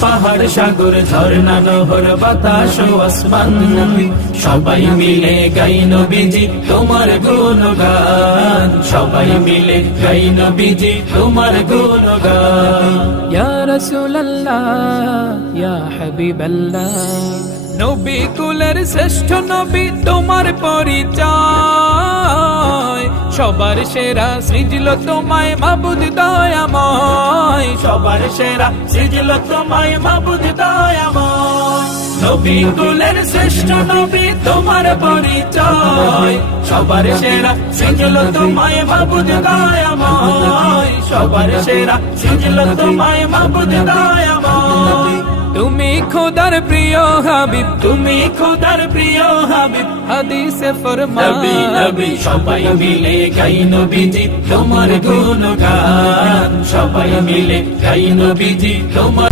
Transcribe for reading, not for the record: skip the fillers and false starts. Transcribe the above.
পাহাড় সাগর ঝর্ণা নহর বাতাস ও আসমান, সবাই মিলে গাই নবীজি তোমার গুণগান, সবাই মিলে গাই নবীজি তোমার গুণগান। ইয়া রাসূলুল্লাহ ইয়া হাবিবাল্লাহ, নবী কুলের শ্রেষ্ঠ নবী তোমার পরিচয়, সবার সেরা সৃজল তোমায় মাবুদ দয়াময়, সবার সেরা সৃজল তোমায় মাবুদ দয়াময়। নবী কুলের শ্রেষ্ঠ নবী তোমার পরিচয়, সবার সেরা সৃজল তোমায় মাবুদ দয়াময়, সবার সেরা সৃজল তোমায় মাবুদ দয়াময়। তুমি খোদার প্রিয় হাবিব, তুমি খোদার প্রিয় হাবিব, হাদিসে নবী ফরমান, নবী সবাই মিলে গাই নবীজি তোমার গুণগান, সবাই মিলে গাই নবীজি তোমার